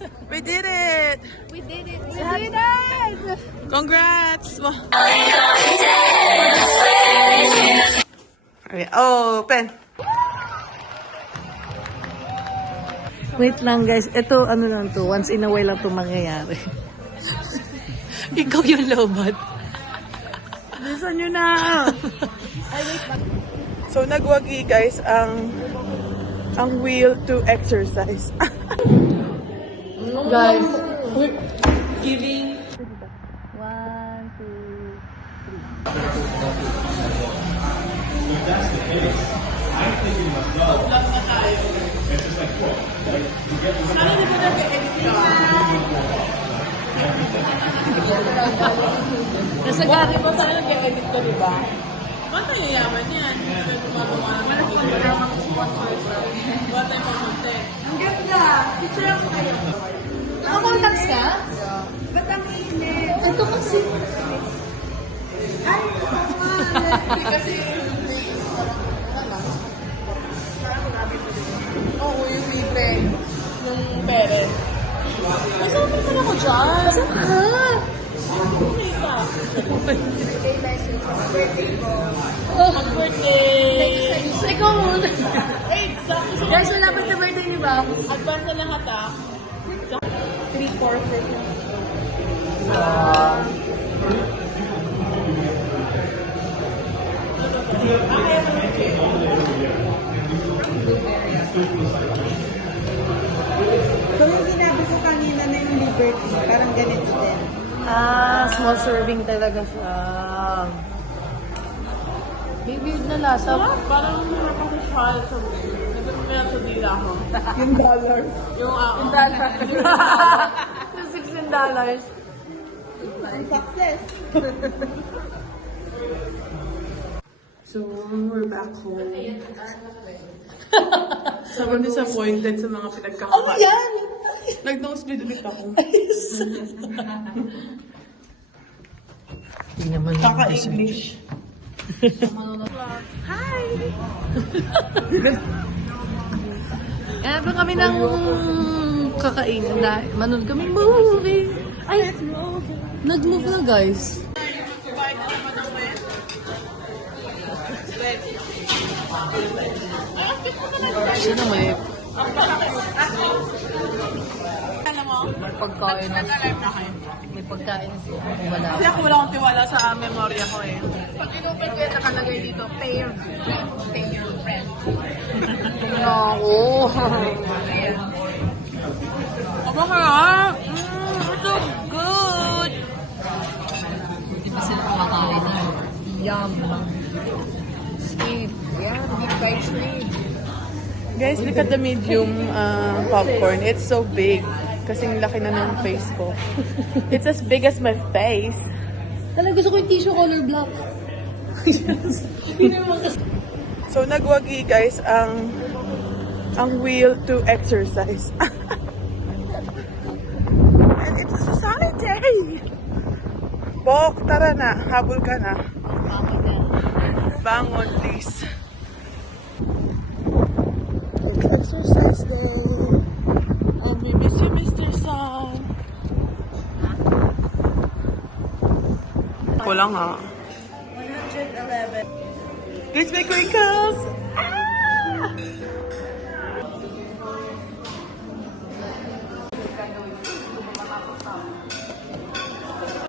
We did it! We did it! We did it! Congrats! Okay, open! Wait lang guys, ito ano lang to, once in a while lang to mangyayari. Ikaw yung lobat. Bilisan nyo na! So nagwagi guys ang wheel to exercise. Guys, we're giving 1, 2, 3. nasa gari ba sana nag-edit ka, diba? Mata yayaman yan. Gumagawa naman ng video. Wala tayong pamunti. Ang ganda! Picture ako kayo. Nakakontacts ka? Ba't ang init? Ito kasi. Ay, hindi kasi oo, yung libre. Yung pere. Masama naman ako dyan. Saan ka? Okay ka. Birthday license. Birthday ko. Mag-birthday. Ikaw muna. Ay, exactly. Guys, malapit na birthday niyo ba? Advance na lahat ah. 3 courses. So yung sinabi ko kanina na yung liberty, parang ganito din. small serving talaga siya. May weird na lasa. Parang nakakasal sa nagpapamaya sa dila ko. Yung dollar. Yung Yung $16. Ang success. So, we're back home. Sobrang disappointed sa mga pinagkakain. Ano yan? Nag-nosebleed ulit ako. Hindi naman. Kaka-English. Hi! Kaya kami ng kakainin dahil manood kami movie. Ay, nag-move na guys. Sino may Alam mo, may pagkain na nag-alive na kayo. may pagkain siya. Wala. Kasi ako wala akong tiwala sa memorya ko eh. Pag inopen ko yan, nakalagay dito, pay your friend. Ako. Aba kaya? It's so good! Di ba sila kumakain na? Yum. Sweet. Yeah, big bite sweet. Guys, look at the medium popcorn. It's so big. Kasing laki na ng face ko. It's as big as my face. Talaga gusto ko yung tissue color black. So, nagwagi guys ang wheel to exercise. And it's a sunny day! Bok, tara na. Habol ka na. Bangon, please. It's exercise day. Oh, we miss you, Mr. Song. Ako lang ha. 111. Guys, may crinkles!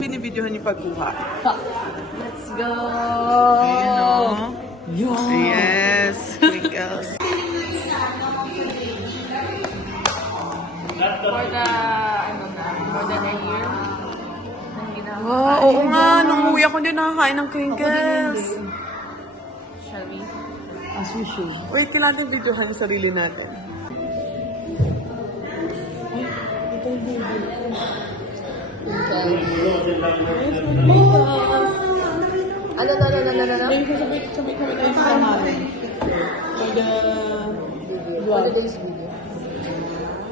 Binibidyohan yung pagkuha. Let's go! Ayan o. Yum! Yes, crinkles. For the, ano na, more than a year. Wow, oo nga. Nung uwi ako din nakakain ng crinkles. Shall we? As we should. Wait, kailangan natin videohan yung sarili natin. Ano? Ayun, sabay kami tayo sa kamarin. For the vlog. Today's video.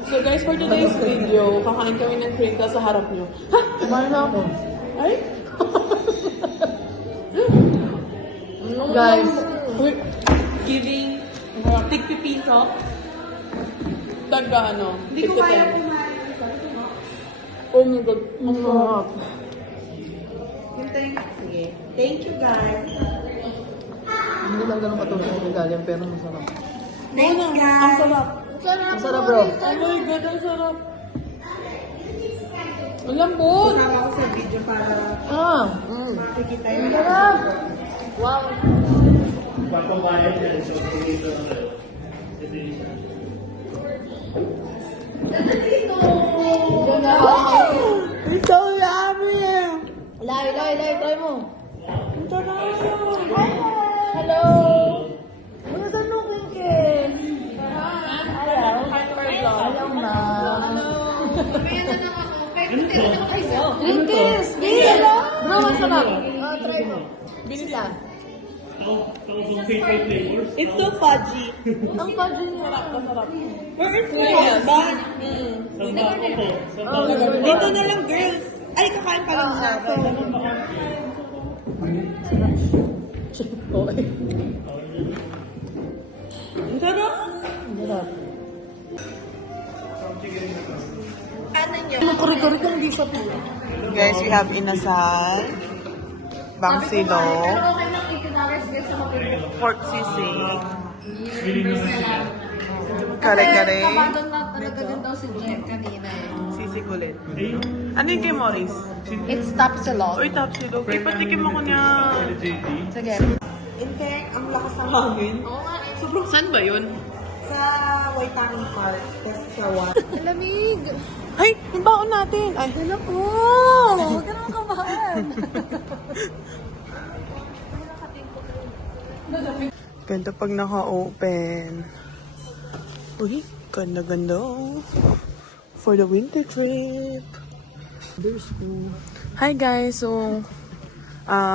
So guys, for today's video, kakain kami ng crinkles sa harap nyo. Ha? Kumain na ako. Ay? Guys, we're giving tig pipiso. Taga ano? Hindi ko kaya tig-10. kumain. Oh my God. Ang sarap. Sige. Thank you, guys. Hindi lang ganun katulad ng Italian, pero masarap. Thanks, guys. Ang sarap. Ang sarap, bro. Oh my God, ang sarap. Ang lambot. Kasama ko sa video para makikita yung Wow. It's so yummy. Lai, try mo. Ang sarap. Hello. Mga sanukin ke. Ayaw. Ayaw na. Green kiss. Hello. Bro, masarap. Try mo. Binita. It's so fudgy. Ang fudgy niya. Where is my husband? Dito na lang, girls. Ay, kakain pa lang na. Ang sarap. Kanan niya. Ang kuri-kuri kung hindi sa po. Guys, we have inasal, bangsilog, pork sisig, kare-kare, Kabandon na talaga din daw si Jen kanina eh. sisig ulit. Ano yung kay Morris? It's tapsilog. Uy, tapsilog. Ipatikim ako niya. Sige. In fact, ang lakas ng hangin. Sobrang saan ba yun? Sa Waitangi Park. Tapos sa Wat. Lamig. Ay, yung baon natin. Ay, Hala ko. Huwag ka naman kabahan. ganda pag naka-open. Uy, ganda-ganda. For the winter trip. Hi guys, so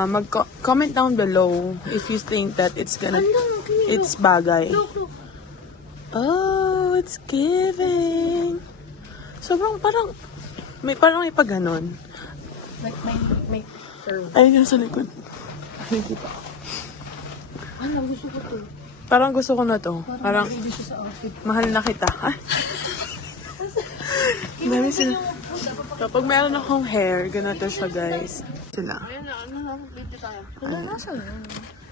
mag-comment down below if you think that it's bagay. Oh, it's giving. Sobrang parang may pag ganon. May curve. Ayun yung sa likod. Nakikita ko. Ano, gusto ko to. Parang gusto ko na to. Parang Hindi siya sa outfit. mahal na kita. Ay. Dami sila. Kapag meron akong hair, ganito siya guys. Sila. Wala na siya.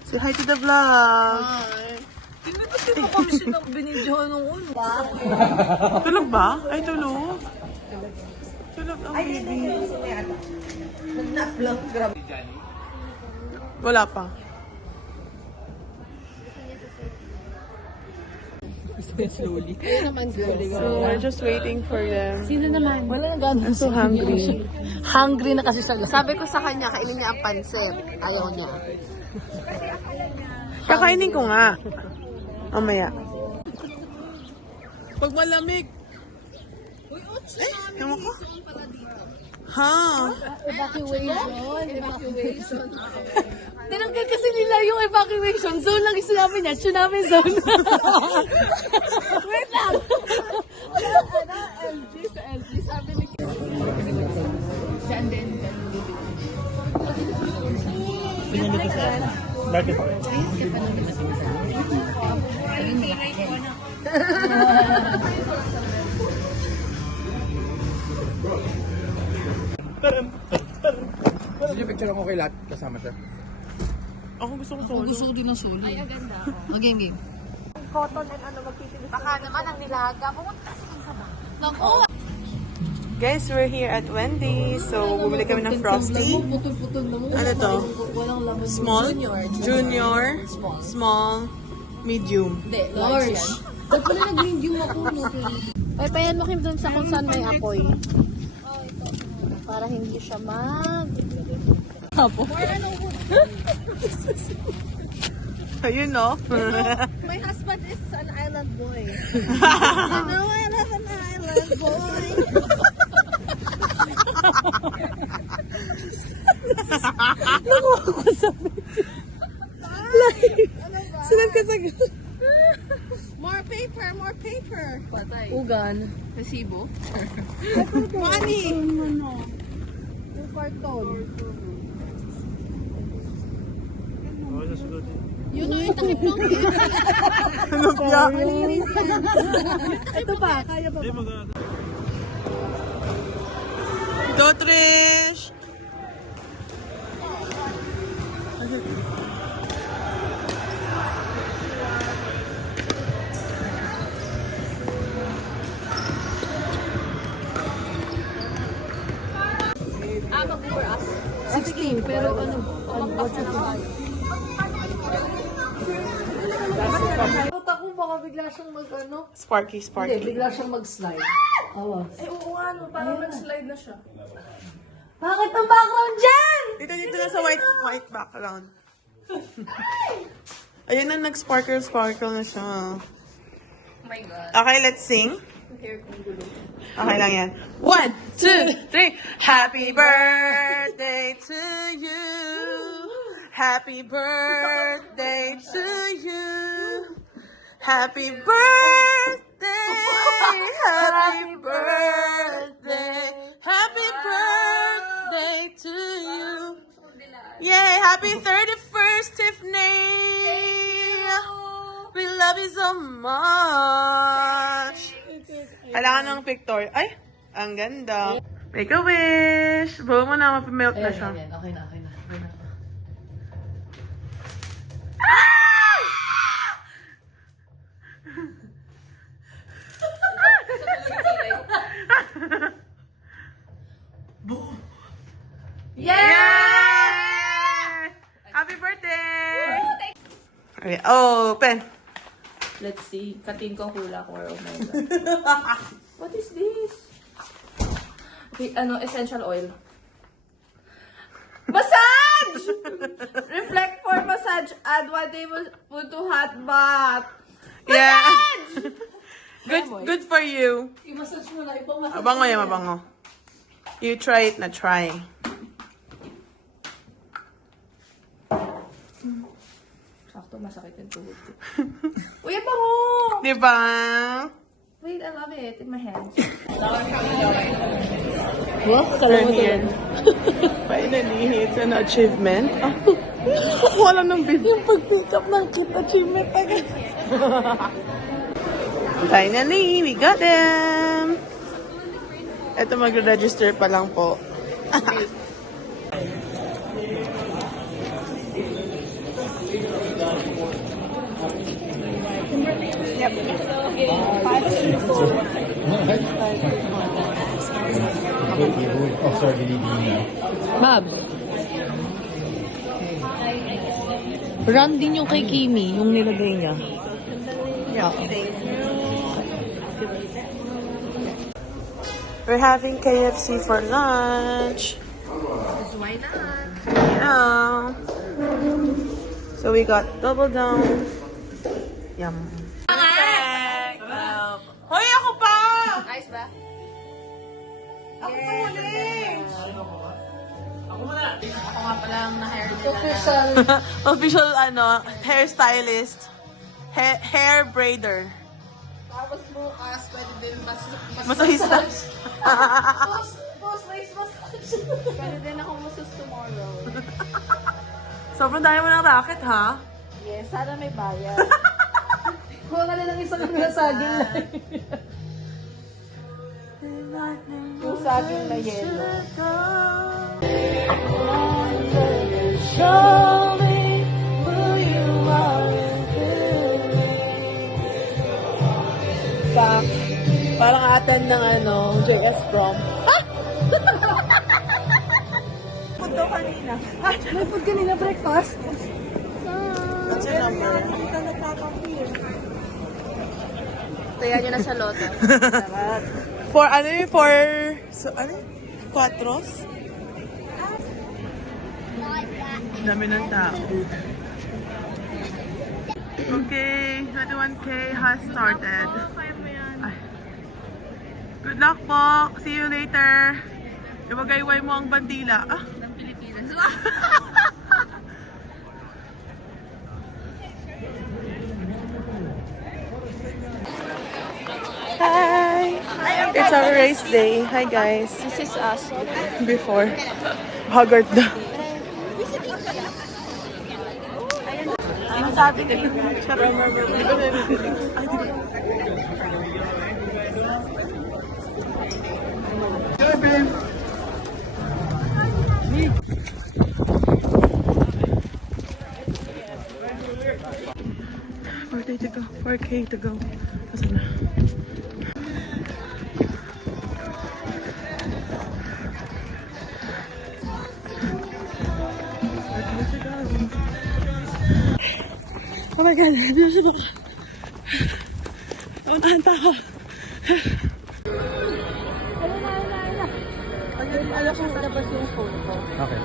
Say hi to the vlog. Hindi pa kami silang binidyohan nung uno. Tulog ba? Ay, tulog. Tulog ang baby. Nag-vlog. Grabe. Wala pa. Slowly. Kaya naman slowly. So, we're just waiting for them. Sino naman? Wala na gano'n. I'm so hungry. Hungry na kasi siya. Sabi ko sa kanya, kainin niya ang pansit. Ayaw niya. Kakainin ko nga. Mamaya. Pag malamig. Ewan ko. Ha? Evacuation. Tinanggal kasi nila yung evacuation zone lang yung sinabi niya. Tsunami zone. Wait lang. LG sa LG. Sabi ni Sandin. Bakit? Sige, picture ako kay lahat. Kasama siya. Ako gusto ko solo. Gusto ko din ng solo. Ay, aganda. Game, game. Cotton and ano, magtitilis. Baka naman ang nilaga. Pumunta sa sama. Naku! Guys, we're here at Wendy's. So, bumili kami ng Frosty. Putol-putol na mo. Ano to? Walang laman. Small? Junior? Small? Medium? Hindi, large. Ba't pala nag-medium ako? Ay, payan mo Kim dun sa kung saan may apoy. Para hindi siya Apo? Ayun, no? My husband is an island boy. You know I love an island boy. Sinag ka sa... More paper, more paper. Ugan. Resibo. Money. Yung carton. Yun ang yung takip ng Ano ba? Ito pa, kaya pa. Go, Trish! Mag-over us. 16, pero ano, what's it? Takot ako, baka bigla siyang mag-ano. Sparky, Hindi, Sparky. bigla siyang mag-slide. Awa. Oo nga, no, parang mag-slide na siya. Bakit ang background dyan? Dito na sa white background. Ayun na, nag-sparkle na siya. Oh my God. Okay, let's sing. Hair kong gulo. Okay lang yan. 1, 2, 3. Happy birthday to you. Happy birthday to you. Happy birthday. Happy birthday. Happy birthday to you. Yay! Happy 31st, Tiffany. We love you so much. Kailangan ng picture. Ay, ang ganda. Make a wish. Bawa mo na, mapamelt na siya. Ayan, okay na. Yay! Happy birthday! Okay, open. Let's see. Katin ko hula ko. Oh my God. What is this? Okay, essential oil. Massage! Reflect for massage. Add 1 tablespoon to hot bath. Yeah. Good for you. I-massage mo na, ibang massage. Mabango yan, mabango. You try it na try. Sakto, masakit yung tuhod ko. Uy, ang bango! Diba? Wait, I love it in my hands. Wow, Turn here. Finally, it's an achievement. Wala nang video. Yung pag-pick up ng kit achievement agad. Finally, we got them. Ito mag-register pa lang po. Oh, sorry, dinidinig. Ma'am. Run din yung kay Kimi, yung nilagay niya. We're having KFC for lunch. Because why not? Yeah. So we got double down. Yum. Hoy, ako pa! Ayos ba? Ako pa muli! Ako nga palang na-hair nila. Official. Official, hairstylist. Hair braider. Tapos bukas, pwede din Masahista. Boss, nice massage. Pwede din ako massage tomorrow. Sobrang dami mo ng racket, ha? Yes, sana may bayad. Kuha ka na ng isang saging na. Yung saging na yellow. Parang atan ng JS Prom. Punto kanina. May food kanina breakfast. What's your number? Taya nyo na sa loto. For Quatros? Dami ng tao. Okay, 21K has started. Ay. Good luck po. See you later. Ibagayway mo ang bandila. Ah. Ng Pilipinas. Hi! It's our race day. Hi guys. This is us. Before. Haggard na. Ang sabi ko yung charot. Di ba narinig? Ay, di ba? Sure, Ben. 4K to go. Asan na? Oh my God, beautiful. Naunahan pa ako. Ayaw kong labas yung phone ko. Okay.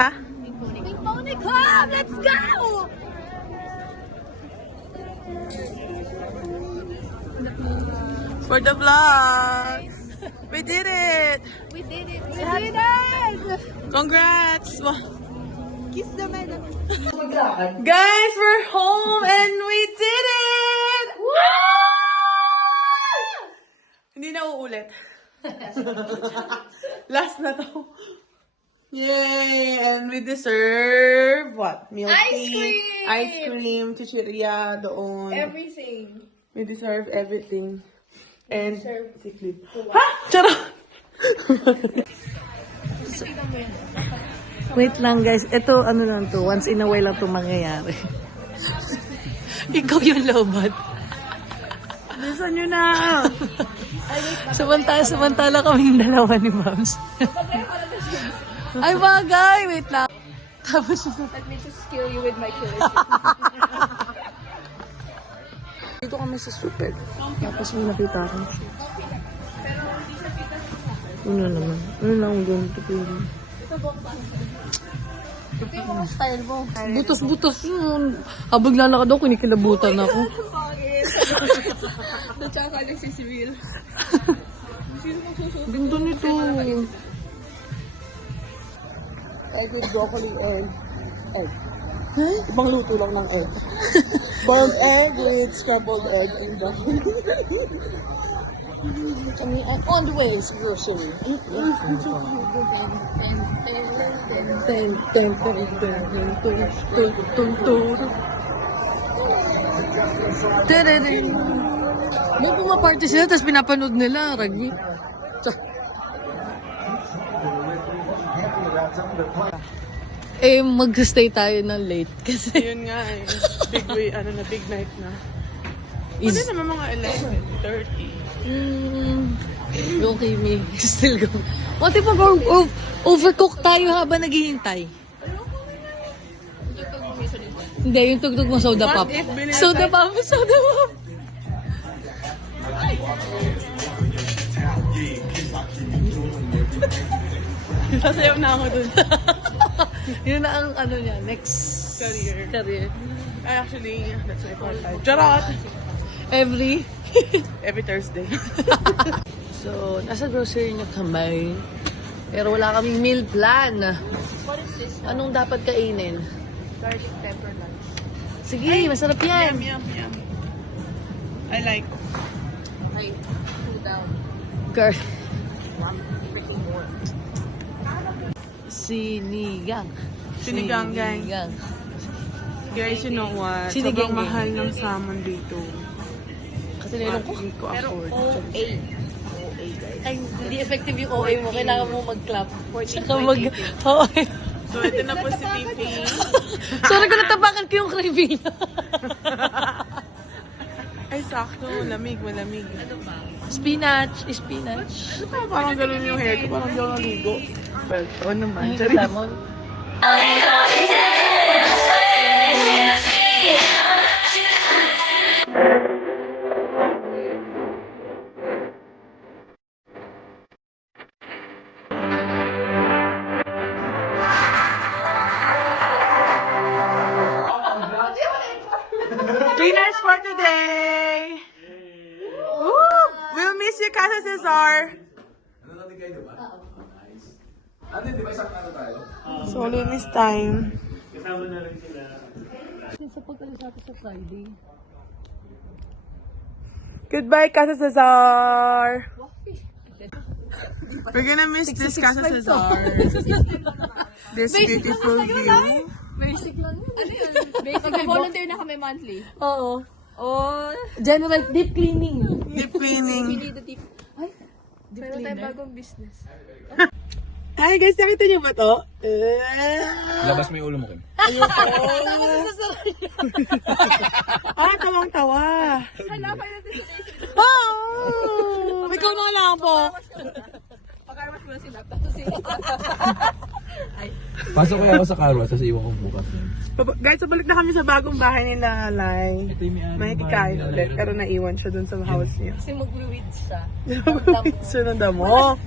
Ha? Pony Club! Let's go! For the vlog! We did it! We did it! We did it! Congrats! Kiss the man. Guys, we're home and we did it! Hindi na uulit. Last na to. Yay! And we deserve what? Milk Ice tea, cream! ice cream, chichirya doon. Everything. We deserve everything. And sick leave. Ha! Charot! Wait lang guys, ito ano lang to, once in a while lang itong mangyayari. Ikaw yung lowbat. Bilisan nyo na! Samantala kaming dalawa ni Mams. Ay bagay, wait lang. Tapos Let me just kill you with my killer. dito kami sa super. Tapos may nakita akong shit. Ano naman? Ano lang ang ganito ko yun? Style mo. Butos-butos yun. Habang lalakad ako, kinikilabutan ako. Tsaka si Will. Ganda nito. I did broccoli and egg. Ibang luto lang ng egg. Boiled egg with scrambled egg and broccoli. I'm on the way to grocery. May pumaparty sila, tapos pinapanood nila, Ragni. Eh, mag-stay tayo ng late kasi Yun nga eh. Big way, big night na. is... Pwede naman mga 11:30. Okay, me. Still go. What if overcook tayo habang naghihintay? Hindi, yung tugtog mo soda pop. What if bilhin Soda tayo? pop, soda pop. Sasayaw na ako dun. Yun na ang ano niya, next Career. career. Actually, that's my part-time. Charot! Every Every Thursday. So, nasa grocery na kami. Pero wala kaming meal plan. What is this? Anong dapat kainin? Garlic pepper lunch. Sige, masarap yan. Yum. I like. Okay, 2 down. Girl. Freaking more. Sinigang. Sinigang, guys. Guys, you know what? Sinigang Sobrang eh. mahal ng salmon dito. Kasi meron ko. Hindi ko Pero afford. OA. OA guys. Ay, hindi effective yung OA mo. Kailangan mo mag-clap. 14.80. Saka OA. So, ito na po si Pipi. Sorry ko natapakan ko yung kribina. Ay, sakto. Malamig. Spinach. Parang ganun yung hair ko. Parang di ako naligo. Well, oo naman. Ay, lemon. Cleaners for today! Woo! We'll miss you, Casa Cesar! So, linis time. Sa Friday. Goodbye, Casa Cesar! We're gonna miss this Casa Cesar. This beautiful view. Basic lang yun. Ano yun? Basic. Volunteer na kami monthly. Oo. Oh. General deep cleaning. Deep cleaning. Need the tip. Ay, meron tayong bagong business. Hi guys, nakita niyo ba to? Labas mo yung ulo mo, Kim. Tawang-tawa. Hanapan natin si Daisy. Oh! Ikaw na lang po. Pakarwas mo na sila. Tapos si... Pasok kaya ako sa carwash, tapos iwan ko bukas. Guys, balik na kami sa bagong bahay nila, Lai. May kikain ulit, pero naiwan siya dun sa house niya. Kasi mag-weed siya. Siya ng damo.